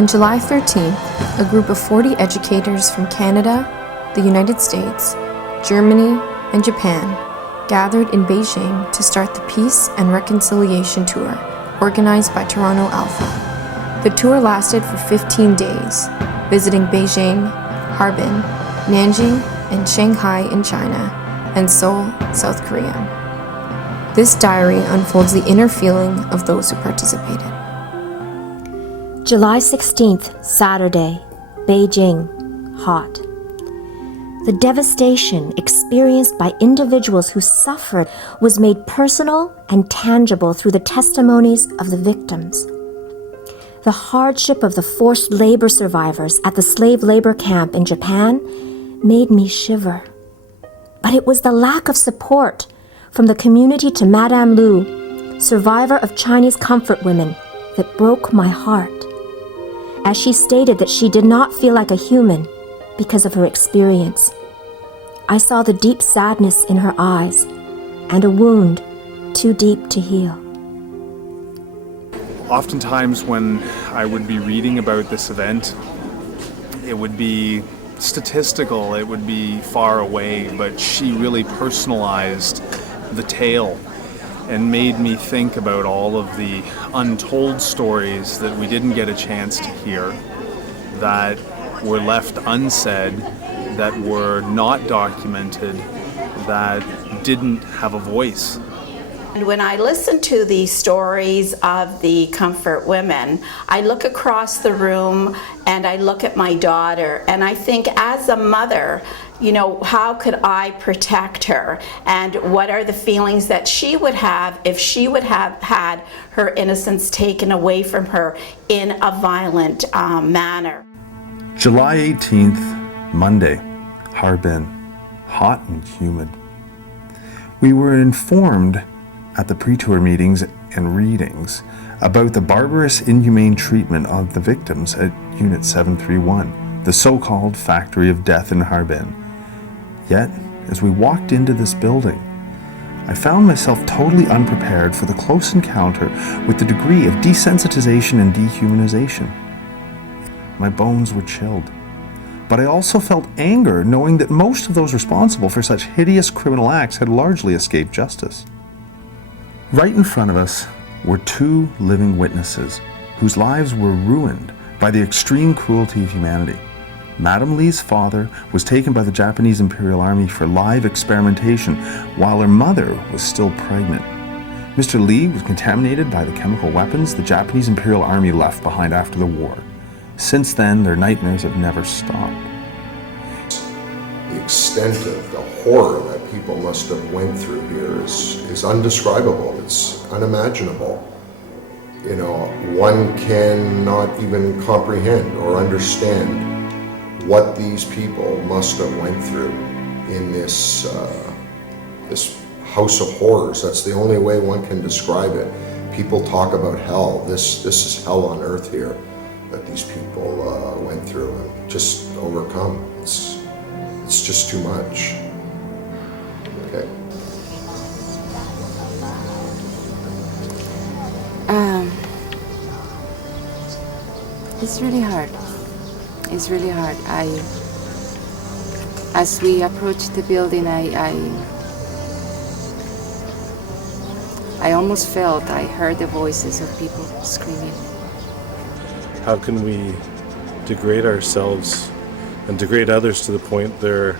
On July 13th, a group of 40 educators from Canada, the United States, Germany, and Japan gathered in Beijing to start the Peace and Reconciliation Tour, organized by Toronto Alpha. The tour lasted for 15 days, visiting Beijing, Harbin, Nanjing, and Shanghai in China, and Seoul, South Korea. This diary unfolds the inner feeling of those who participated. July 16th, Saturday, Beijing, hot. The devastation experienced by individuals who suffered was made personal and tangible through the testimonies of the victims. The hardship of the forced labor survivors at the slave labor camp in Japan made me shiver. But it was the lack of support from the community to Madame Lu, survivor of Chinese comfort women, that broke my heart, as she stated that she did not feel like a human because of her experience. I saw the deep sadness in her eyes and a wound too deep to heal. Oftentimes when I would be reading about this event, it would be statistical, it would be far away, but she really personalized the tale and made me think about all of the untold stories that we didn't get a chance to hear, that were left unsaid, that were not documented, that didn't have a voice. And when I listen to the stories of the comfort women, I look across the room and I look at my daughter and I think, as a mother, you know, how could I protect her? And what are the feelings that she would have if she would have had her innocence taken away from her in a violent manner? July 18th, Monday, Harbin, hot and humid. We were informed at the pre-tour meetings and readings about the barbarous, inhumane treatment of the victims at Unit 731, the so-called Factory of Death in Harbin. Yet, as we walked into this building, I found myself totally unprepared for the close encounter with the degree of desensitization and dehumanization. My bones were chilled, but I also felt anger knowing that most of those responsible for such hideous criminal acts had largely escaped justice. Right in front of us were two living witnesses whose lives were ruined by the extreme cruelty of humanity. Madame Lee's father was taken by the Japanese Imperial Army for live experimentation while her mother was still pregnant. Mr. Lee was contaminated by the chemical weapons the Japanese Imperial Army left behind after the war. Since then, their nightmares have never stopped. The extent of the horror that people must have went through here is undescribable. It's unimaginable. You know, one cannot even comprehend or understand what these people must have went through in this this house of horrors. That's the only way one can describe it. People talk about hell. This is hell on earth here that these people went through and just overcome. It's just too much. Okay. It's really hard. It's really hard. As we approached the building, I almost felt I heard the voices of people screaming. How can we degrade ourselves and degrade others to the point their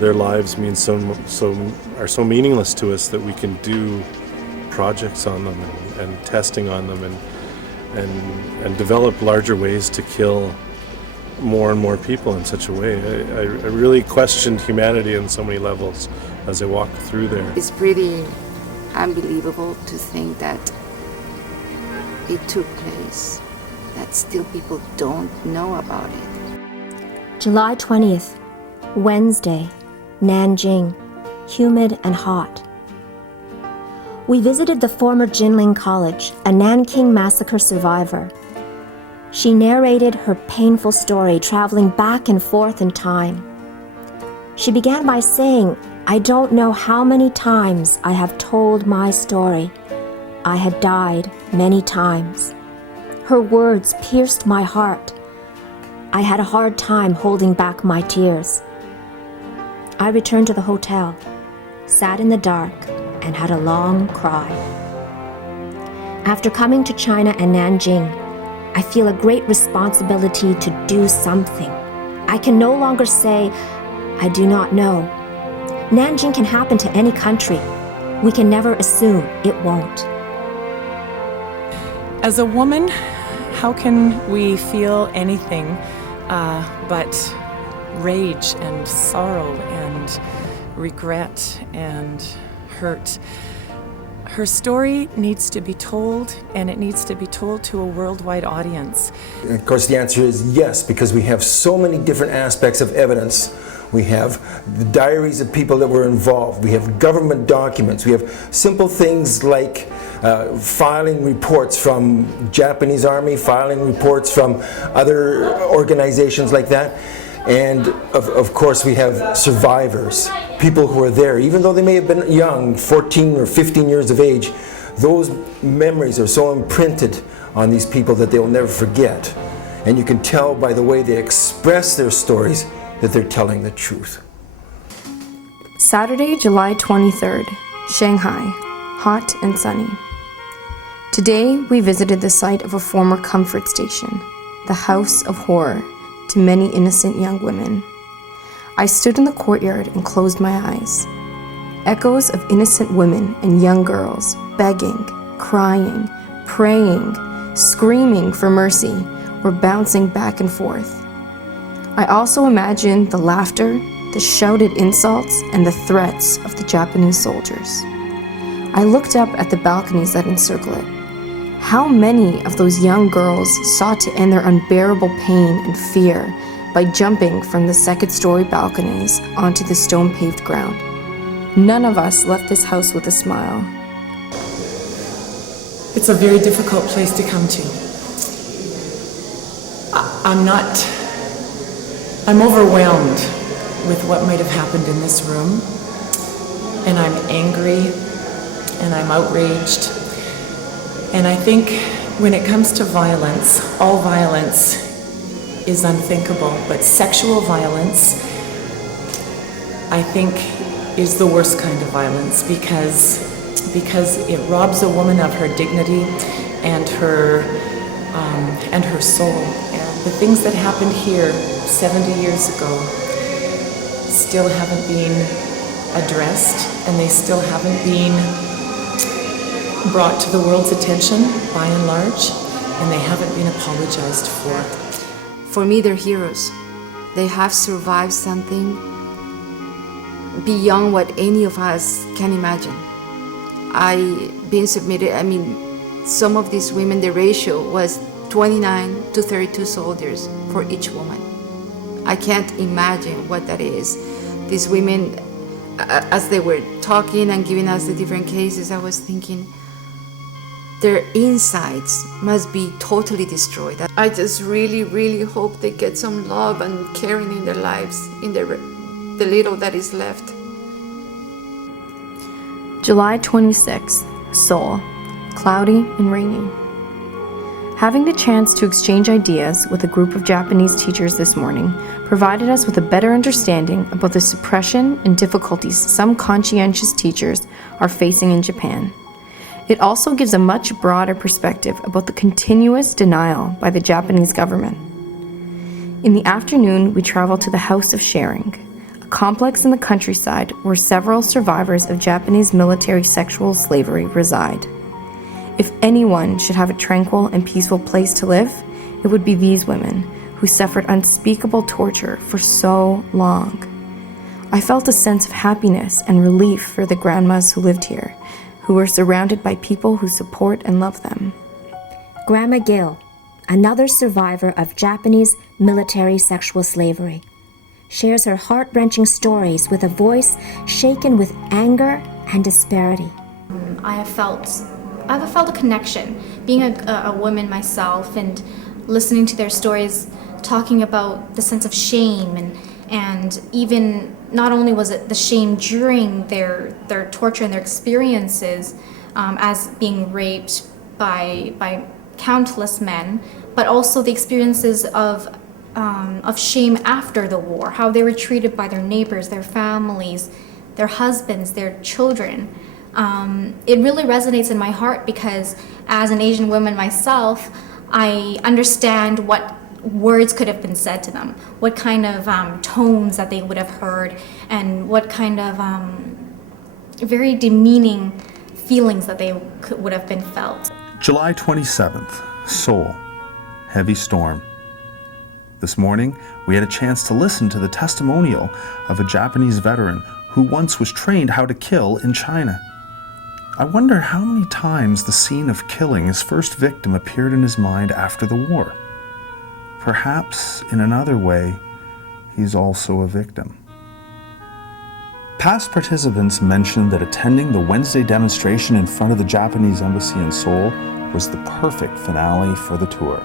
lives mean are so meaningless to us that we can do projects on them and testing on them and develop larger ways to kill more and more people in such a way. I really questioned humanity on so many levels as I walked through there. It's pretty unbelievable to think that it took place, that still people don't know about it. July 20th, Wednesday, Nanjing, humid and hot. We visited the former Jinling College, a Nanking massacre survivor. She narrated her painful story, traveling back and forth in time. She began by saying, "I don't know how many times I have told my story. I had died many times." Her words pierced my heart. I had a hard time holding back my tears. I returned to the hotel, sat in the dark, and had a long cry. After coming to China and Nanjing, I feel a great responsibility to do something. I can no longer say, I do not know. Nanjing can happen to any country. We can never assume it won't. As a woman, how can we feel anything but rage and sorrow and regret and hurt? Her story needs to be told, and it needs to be told to a worldwide audience. And of course, the answer is yes, because we have so many different aspects of evidence. We have the diaries of people that were involved. We have government documents. We have simple things like filing reports from Japanese Army, filing reports from other organizations like that. And of course, we have survivors, people who are there. Even though they may have been young, 14 or 15 years of age, those memories are so imprinted on these people that they'll never forget. And you can tell by the way they express their stories that they're telling the truth. Saturday, July 23rd, Shanghai, hot and sunny. Today, we visited the site of a former comfort station, the House of Horror, to many innocent young women. I stood in the courtyard and closed my eyes. Echoes of innocent women and young girls begging, crying, praying, screaming for mercy were bouncing back and forth. I also imagined the laughter, the shouted insults, and the threats of the Japanese soldiers. I looked up at the balconies that encircle it. How many of those young girls sought to end their unbearable pain and fear by jumping from the second-story balconies onto the stone-paved ground? None of us left this house with a smile. It's a very difficult place to come to. I'm overwhelmed with what might have happened in this room, and I'm angry, and I'm outraged. And I think when it comes to violence, all violence is unthinkable, but sexual violence, I think, is the worst kind of violence because it robs a woman of her dignity and her soul. And the things that happened here 70 years ago still haven't been addressed, and they still haven't been brought to the world's attention by and large, and they haven't been apologized for. For me, they're heroes. They have survived something beyond what any of us can imagine. Some of these women, the ratio was 29 to 32 soldiers for each woman. I can't imagine what that is. These women, as they were talking and giving us the different cases, I was thinking, their insides must be totally destroyed. I just really, really hope they get some love and caring in their lives, in the little that is left. July 26th, Seoul, cloudy and rainy. Having the chance to exchange ideas with a group of Japanese teachers this morning provided us with a better understanding about the suppression and difficulties some conscientious teachers are facing in Japan. It also gives a much broader perspective about the continuous denial by the Japanese government. In the afternoon, we traveled to the House of Sharing, a complex in the countryside where several survivors of Japanese military sexual slavery reside. If anyone should have a tranquil and peaceful place to live, it would be these women who suffered unspeakable torture for so long. I felt a sense of happiness and relief for the grandmas who lived here, who were surrounded by people who support and love them. Grandma Gill, another survivor of Japanese military sexual slavery, shares her heart-wrenching stories with a voice shaken with anger and disparity. I have felt a connection, being a woman myself and listening to their stories, talking about the sense of shame and even not only was it the shame during their torture and their experiences as being raped by countless men, but also the experiences of shame after the war, how they were treated by their neighbors, their families, their husbands, their children. It really resonates in my heart because as an Asian woman myself, I understand what words could have been said to them, what kind of tones that they would have heard, and what kind of very demeaning feelings that they would have been felt. July 27th, Seoul, heavy storm. This morning, we had a chance to listen to the testimonial of a Japanese veteran who once was trained how to kill in China. I wonder how many times the scene of killing his first victim appeared in his mind after the war. Perhaps, in another way, he's also a victim. Past participants mentioned that attending the Wednesday demonstration in front of the Japanese embassy in Seoul was the perfect finale for the tour.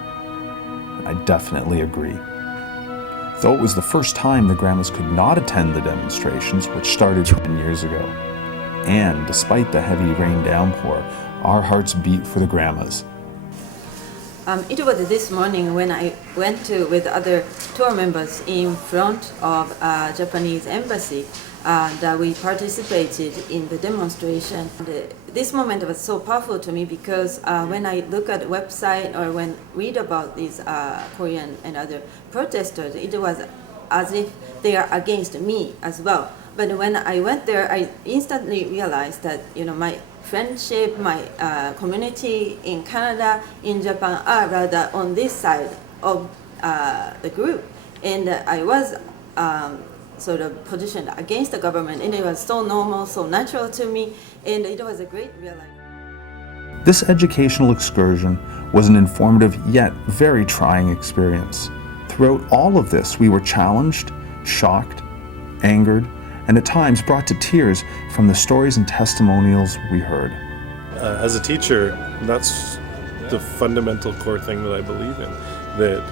I definitely agree. Though it was the first time the Grandmas could not attend the demonstrations, which started 10 years ago. And despite the heavy rain downpour, our hearts beat for the Grandmas. It was this morning when I went with other tour members in front of Japanese embassy that we participated in the demonstration. This moment was so powerful to me because when I look at the website or when read about these Korean and other protesters, it was as if they are against me as well. But when I went there, I instantly realized that my friendship, my community in Canada, in Japan are rather on this side of the group, and I was sort of positioned against the government, and it was so normal, so natural to me, and it was a great realization. This educational excursion was an informative yet very trying experience. Throughout all of this, we were challenged, shocked, angered, and at times brought to tears from the stories and testimonials we heard. As a teacher, that's the fundamental core thing that I believe in, that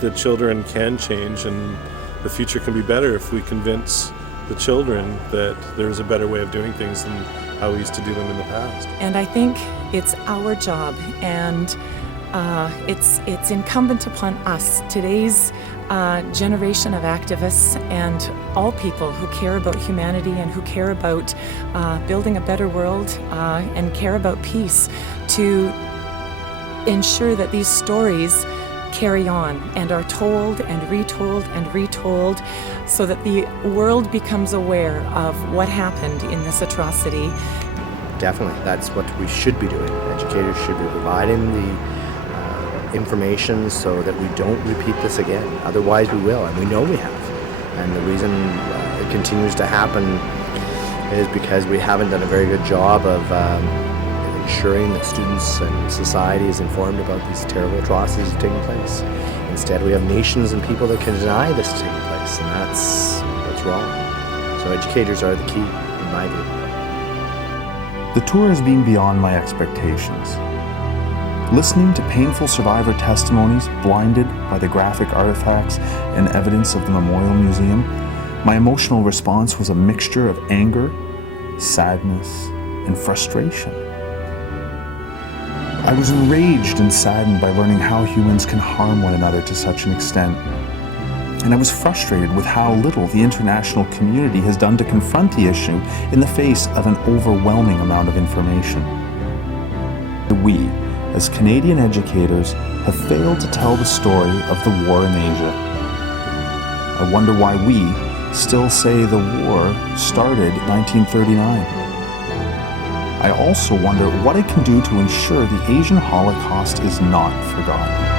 the children can change and the future can be better if we convince the children that there's a better way of doing things than how we used to do them in the past. And I think it's our job, and it's incumbent upon us, today's generation of activists and all people who care about humanity and who care about building a better world and care about peace, to ensure that these stories carry on and are told and retold so that the world becomes aware of what happened in this atrocity. Definitely, that's what we should be doing. Educators should be providing the information so that we don't repeat this again. Otherwise we will, and we know we have. And the reason it continues to happen is because we haven't done a very good job of ensuring that students and society is informed about these terrible atrocities taking place. Instead, we have nations and people that can deny this taking place, and that's wrong. So educators are the key, in my view. The tour has been beyond my expectations. Listening to painful survivor testimonies, blinded by the graphic artifacts and evidence of the Memorial Museum, my emotional response was a mixture of anger, sadness, and frustration. I was enraged and saddened by learning how humans can harm one another to such an extent. And I was frustrated with how little the international community has done to confront the issue in the face of an overwhelming amount of information. We, as Canadian educators, have failed to tell the story of the war in Asia. I wonder why we still say the war started in 1939. I also wonder what it can do to ensure the Asian Holocaust is not forgotten.